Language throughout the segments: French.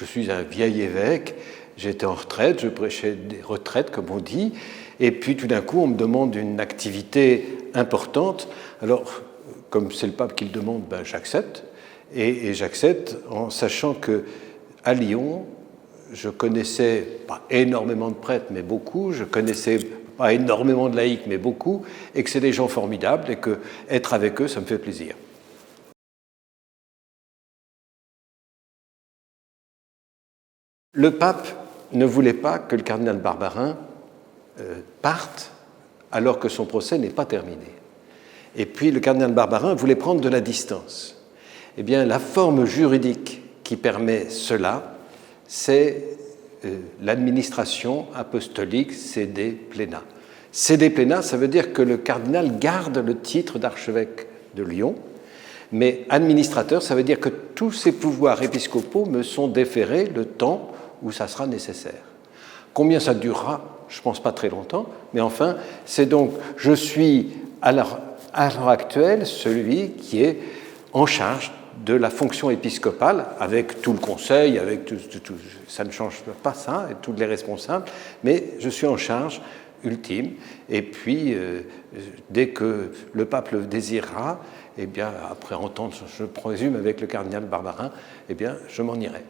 Je suis un vieil évêque, j'étais en retraite, je prêchais des retraites, comme on dit, et puis tout d'un coup, on me demande une activité importante. Alors, comme c'est le pape qui le demande, ben, j'accepte, et j'accepte en sachant qu'à Lyon, je connaissais pas énormément de prêtres, mais beaucoup, je connaissais pas énormément de laïcs, mais beaucoup, et que c'est des gens formidables, et qu'être avec eux, ça me fait plaisir. Le pape ne voulait pas que le cardinal Barbarin parte alors que son procès n'est pas terminé. Et puis le cardinal Barbarin voulait prendre de la distance. Eh bien, la forme juridique qui permet cela, c'est l'administration apostolique sede plena. Sede plena, ça veut dire que le cardinal garde le titre d'archevêque de Lyon, mais administrateur, ça veut dire que tous ses pouvoirs épiscopaux me sont déférés le temps où ça sera nécessaire. Combien ça durera? Je ne pense pas très longtemps, mais enfin, c'est donc, je suis à l'heure actuelle celui qui est en charge de la fonction épiscopale, avec tout le conseil, avec tout, ça ne change pas ça, et tous les responsables, mais je suis en charge ultime, et puis dès que le pape le désirera, eh bien, après entendre, je présume, avec le cardinal Barbarin, eh bien, je m'en irai.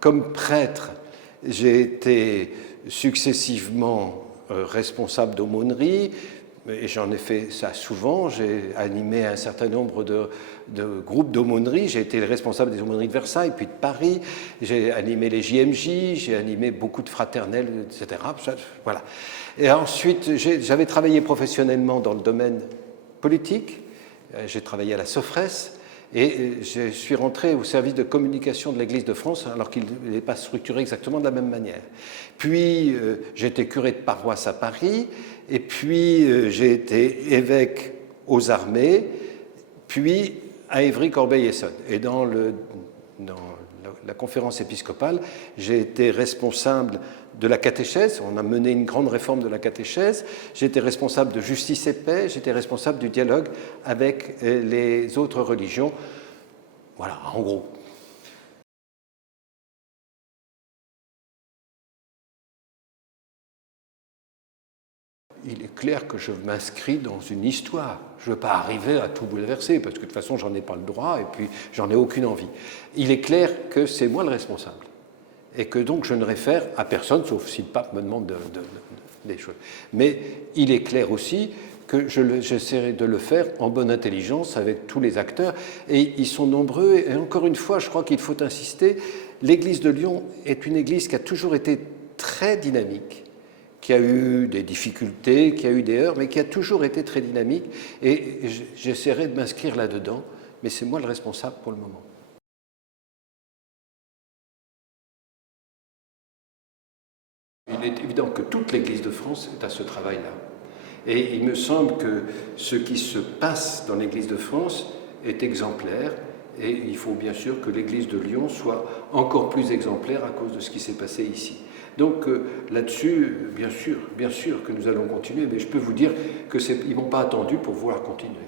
Comme prêtre, j'ai été successivement responsable d'aumônerie, et j'en ai fait ça souvent. J'ai animé un certain nombre de groupes d'aumônerie. J'ai été le responsable des aumôneries de Versailles, puis de Paris. J'ai animé les JMJ, j'ai animé beaucoup de fraternelles, etc. Voilà. Et ensuite, j'avais travaillé professionnellement dans le domaine politique. J'ai travaillé à la Sofres. Et je suis rentré au service de communication de l'Église de France, alors qu'il n'est pas structuré exactement de la même manière. Puis, j'ai été curé de paroisse à Paris, et puis j'ai été évêque aux armées, puis à Évry-Corbeil-Essonnes. Et dans la conférence épiscopale, j'ai été responsable de la catéchèse. On a mené une grande réforme de la catéchèse. J'ai été responsable de justice et paix. J'étais responsable du dialogue avec les autres religions. Voilà, en gros. Il est clair que je m'inscris dans une histoire. Je ne veux pas arriver à tout bouleverser, parce que de toute façon, j'en ai pas le droit, et puis j'en ai aucune envie. Il est clair que c'est moi le responsable, et que donc je ne réfère à personne, sauf si le pape me demande des choses. Mais il est clair aussi que j'essaierai de le faire en bonne intelligence avec tous les acteurs, et ils sont nombreux, et encore une fois, je crois qu'il faut insister, l'Église de Lyon est une Église qui a toujours été très dynamique, qui a eu des difficultés, qui a eu des heurts, mais qui a toujours été très dynamique, et j'essaierai de m'inscrire là-dedans, mais c'est moi le responsable pour le moment. Il est évident que toute l'Église de France est à ce travail-là. Et il me semble que ce qui se passe dans l'Église de France est exemplaire, et il faut bien sûr que l'Église de Lyon soit encore plus exemplaire à cause de ce qui s'est passé ici. Donc là-dessus, bien sûr que nous allons continuer, mais je peux vous dire qu'ils ne m'ont pas attendu pour vouloir continuer.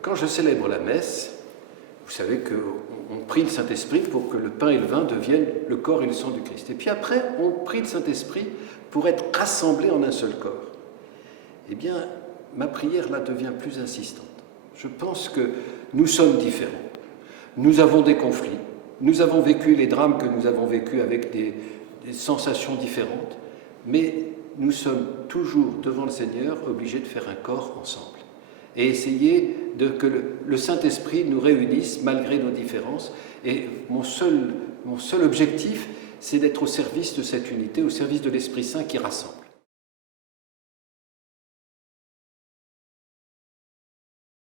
Quand je célèbre la messe, vous savez qu'on prie le Saint-Esprit pour que le pain et le vin deviennent le corps et le sang du Christ. Et puis après, on prie le Saint-Esprit pour être rassemblés en un seul corps. Eh bien, ma prière là devient plus insistante. Je pense que nous sommes différents. Nous avons des conflits. Nous avons vécu les drames que nous avons vécus avec des sensations différentes, mais nous sommes toujours devant le Seigneur obligés de faire un corps ensemble et essayer que le Saint-Esprit nous réunisse malgré nos différences. Et mon seul objectif, c'est d'être au service de cette unité, au service de l'Esprit Saint qui rassemble.